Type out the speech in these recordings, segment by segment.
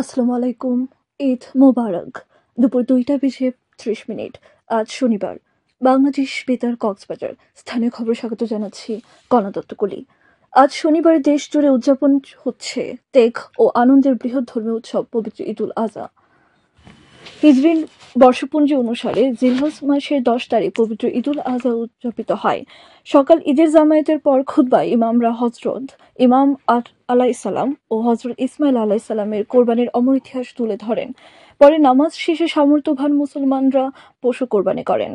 আসসালামু আলাইকুম। ঈদ মোবারক। দুপুর 2টা বেজে 30 মিনিট। আজ শনিবার। বাংলাদেশ বেতার কক্সবাজার। স্থানীয় খবরে স্বাগত জানাচ্ছি কণা দত্ত কলি। আজ শনিবার দেশ জুড়ে উদযাপন হচ্ছে ত্যাগ ও আনন্দের বৃহৎ ধর্মীয় উৎসব পবিত্র ঈদুল আজহা। হিজরী বর্ষপঞ্জি অনুসারে জিলহজ মাসের 10 তারিখ পবিত্র ঈদুল আজহা উদযাপিত হয়। সকাল ঈদের জামায়াতের পর খুতবায় ইমামরা হজরত ইমাম আলাইসাল্লাম ও হজরত ইসমাইল আলাইসাল্লামের কোরবানির অমর ইতিহাস তুলে ধরেন। পরে নামাজ শেষে সামর্থ্যবান মুসলমানরা পশু কোরবানি করেন।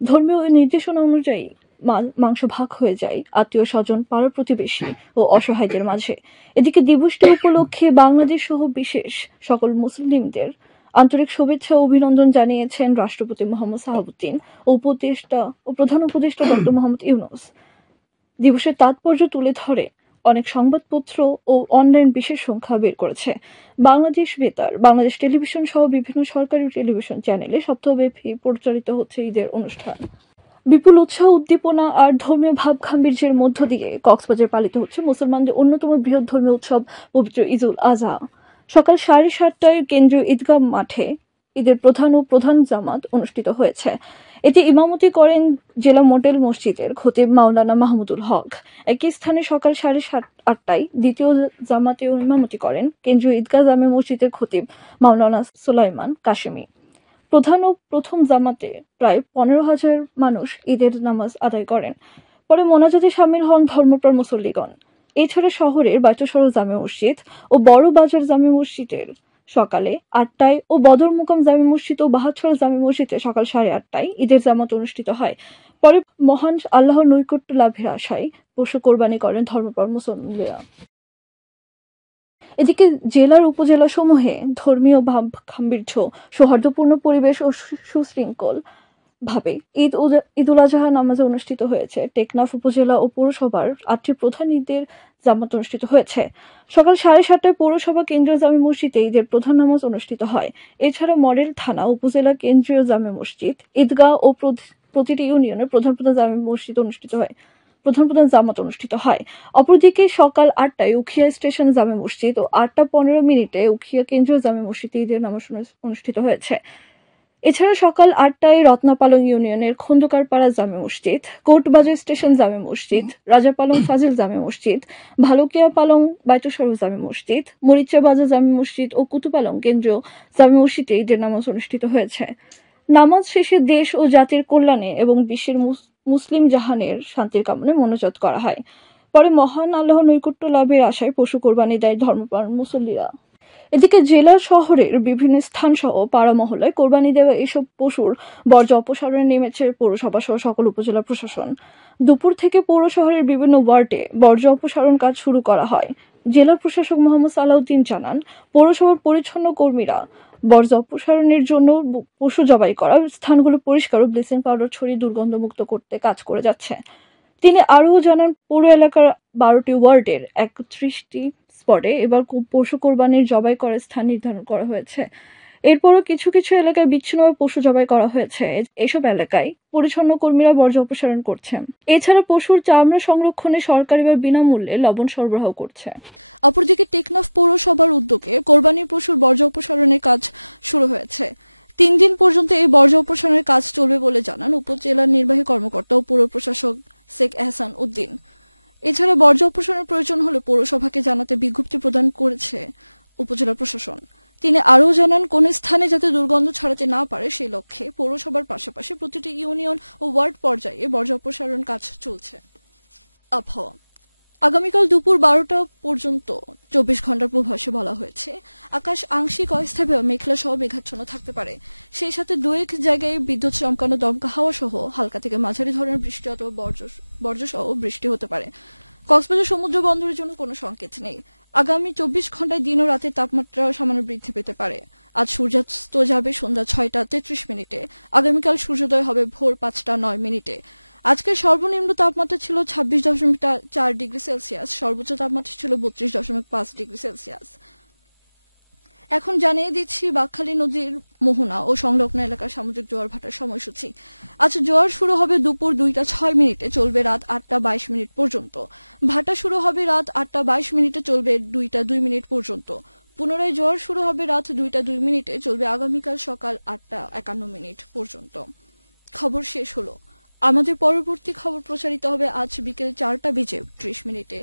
ধর্মীয় নির্দেশনা অনুযায়ী মাংস ভাগ হয়ে যায় আত্মীয় স্বজন, পাড়া প্রতিবেশী ও অসহায়দের মাঝে। এদিকে দিবসটি উপলক্ষে বাংলাদেশ সহ বিশেষ সকল মুসলিমদের আন্তরিক শুভেচ্ছা ও অভিনন্দন জানিয়েছেন রাষ্ট্রপতি মোহাম্মদ সাহাবুদ্দিন ও প্রধান উপদেষ্টা ডক্টর মোহাম্মদ ইউনূস। দিবসের তাৎপর্য তুলে ধরে অনেক সংবাদপত্র ও অনলাইন বিশেষ সংখ্যা বের করেছে। বাংলাদেশ বেতার, বাংলাদেশ টেলিভিশন সহ বিভিন্ন সরকারি টেলিভিশন চ্যানেলে সপ্তাহব্যাপী প্রচারিত হচ্ছে ঈদের অনুষ্ঠান। বিপুল উৎসাহ, উদ্দীপনা আর ধর্মীয় ভাব গাম্ভীর্যের মধ্য দিয়ে কক্সবাজার পালিত হচ্ছে মুসলমানদের অন্যতম বৃহৎ ধর্মীয় উৎসব পবিত্র ঈদুল আজহা। সকাল 7:30টায় কেন্দ্রীয় ঈদগাহ মাঠে ঈদের প্রধান জামাত অনুষ্ঠিত হয়েছে। এতে ইমামতি করেন জেলা মডেল মসজিদের খতিব মাওলানা মাহমুদুল হক। একই স্থানে সকাল 8:30টায় দ্বিতীয় জামাতে ইমামতি করেন কেন্দ্রীয় ঈদগাহ জামে মসজিদের খতিব মাওলানা সুলাইমান কাশেমি। প্রধান ও প্রথম জামাতে প্রায় 15,000 মানুষ ঈদের নামাজ আদায় করেন। পরে মোনাজাতে শামিল হন ধর্মপ্রাণ মুসল্লিগণ। এছাড়া শহরের বাইতুল জামে মসজিদ ও বড় বাজার জামে মসজিদের সকালে 8টায় ও বদর মুকাম জামে মসজিদ ও বাহাতছড়া জামে মসজিদে সকাল 8:30টায় ঈদের জামাত অনুষ্ঠিত হয়। পরে মহান আল্লাহর নৈকট্য লাভের আশায় পশু কোরবানি করেন ধর্মপ্রাণ মুসল্লিরা। এদিকে জেলার উপজেলা সমূহে ধর্মীয় ভাব গাম্ভীর্য, সৌহার্দ্যপূর্ণ পরিবেশ ও সুশৃঙ্খল ভাবে ঈদুল আজহা নামাজ অনুষ্ঠিত হয়েছে। টেকনাফ উপজেলা ও পৌরসভার 8টি প্রধান ঈদের জামাত অনুষ্ঠিত হয়েছে। সকাল 7:30টায় পৌরসভা কেন্দ্রীয় জামে মসজিদে ঈদের প্রধান নামাজ অনুষ্ঠিত হয়। এছাড়া মডেল থানা, উপজেলা কেন্দ্রীয় জামে মসজিদ, ঈদগাহ ও প্রতিটি ইউনিয়নের প্রধান জামে মসজিদ অনুষ্ঠিত হয়। প্রধান জামাত অনুষ্ঠিত হয়। অপরদিকে সকাল 8টায় উখিয়া স্টেশন জামে মসজিদ ও 8:15 উখিয়া কেন্দ্রীয় জামে মসজিদে ঈদের নামাজ অনুষ্ঠিত হয়েছে। এছাড়া সকাল 8টায় রত্নাপালং ইউনিয়নের খন্দকারপাড়া জামে মসজিদ, কোর্টবাজার স্টেশন জামে মসজিদ, রাজাপালং ফাজিল জামে মসজিদ, ভালুকিয়া পালং বাইতুল জামে মসজিদ, মরিচা বাজার জামে মসজিদ ও কুতুপালং কেন্দ্রীয় জামে মসজিদে ঈদের নামাজ অনুষ্ঠিত হয়েছে। নামাজ শেষে দেশ ও জাতির কল্যাণে এবং বিশ্বের মুসলিম জাহানের শান্তির কামনায় মোনাজাত করা হয়। পরে মহান আল্লাহর নৈকট্য লাভের আশায় পশু কোরবানি দেয় ধর্মপ্রাণ মুসল্লিরা। এদিকে জেলা শহরের বিভিন্ন স্থান সহ পাড়া মহল্লায় কোরবানি দেওয়া এসব পশুর বর্জ্য অপসারণে নেমেছে পৌরসভা সহ সকল উপজেলা প্রশাসন। দুপুর থেকে পৌর শহরের বিভিন্ন ওয়ার্ডে বর্জ্য অপসারণ কাজ শুরু করা হয়। জেলা প্রশাসক মোহাম্মদ সালাউদ্দিন জানান, পৌরসভার পরিচ্ছন্ন কর্মীরা বর্জ্য অপসারণের জন্য পশু জবাই করা স্থানগুলো পরিষ্কার ও ব্লিচিং পাউডার ছড়িয়ে দুর্গন্ধমুক্ত করতে কাজ করে যাচ্ছে। তিনি আরও জানান, পৌর এলাকার 12টি ওয়ার্ডের 31টি স্পটে এবার পশু কোরবানির জবাই করার স্থান নির্ধারণ করা হয়েছে। এরপরও কিছু এলাকায় বিচ্ছিন্নভাবে পশু জবাই করা হয়েছে। এসব এলাকায় পরিচ্ছন্ন কর্মীরা বর্জ্য অপসারণ করছেন। এছাড়া পশুর চামড়া সংরক্ষণে সরকারি বা বিনামূল্যে লবণ সরবরাহ করছে। অপরদিকে টেকনাফ পৌরসভার উদ্যোগে কোরবানির পশুর বর্জ্য অপসারণের কাজ শুরু হয়েছে। 3 দিন পর্যন্ত এই বর্জ্য অপসারণের কাজ চলবে বলে জানান উপজেলার নির্বাহী কর্মকর্তা ও পৌর প্রশাসক শেখ এহসান উদ্দিন। এছাড়া বর্জ্য অপসারণের প্রয়োজন হলে পৌরসভাকে জানাতে বিজ্ঞপ্তি প্রদান করেছে উপজেলা প্রশাসন। তিনি আরও জানান, কোন স্থানে যাতে দুর্গন্ধ ছড়াতে না পারে সেই লক্ষ্যে পৌরসভার পাশাপাশি প্রতিটি ইউনিয়ন ও ওয়ার্ড পর্যায়ে বর্জ্য অপসারণ কাজ চলছে। আবহাওয়া। আগামীকাল দুপুর 12টা পর্যন্ত 24 ঘন্টার পূর্বাভাসে বলা হয়েছে আকাশ আংশিক অস্থায়ী মেঘলা সহ মেঘাচ্ছন্ন থাকতে পারে। সেই সাথে 2-1 জায়গায় বিদ্যুৎ চমকানো দমকা হাওয়া সহ হালকা থেকে মাঝারি ধরনের বৃষ্টি অথবা বর্জ্য সহ বৃষ্টি হতে পারে। কক্সবাজার সমুদ্র বন্দরের জন্য কোনো সংকেত নেই। আগামী 24 ঘন্টায় দিন ও রাতের তাপমাত্রা সামান্য বৃদ্ধি পেতে পারে। আজ সূর্যাস্ত যাবে সন্ধ্যা 6:33। আগামীকাল সূর্যোদয় হবে ভোর 5:09। আজকের সর্বনিম্ন তাপমাত্রা ছিল 26.4 ডিগ্রি সেলসিয়াস, সর্বোচ্চ তাপমাত্রা ছিল 32.5 ডিগ্রি সেলসিয়াস। এখন জানিয়ে দিচ্ছি বাকখালী নদীর মোহনা ও সংলগ্ন এলাকার সামুদ্রিক জোয়ার ভাটার সময়সূচি। আজ জোয়ার শুরু হবে দুপুর 2:06, চলবে রাত 8:22 পর্যন্ত। ভাটা শুরু হবে রাত 8:22, চলবে 2:02 পর্যন্ত। পুনরায় জ্বর শুরু হবে রাত 2টা 2 মিনিটে, চলবে আগামীকাল সকাল 8টা 51 মিনিট পর্যন্ত। খবর শেষ হলো। আমাদের পরবর্তী খবর প্রচারিত হবে আজ বিকেল 4টা বেজে 30 মিনিটে।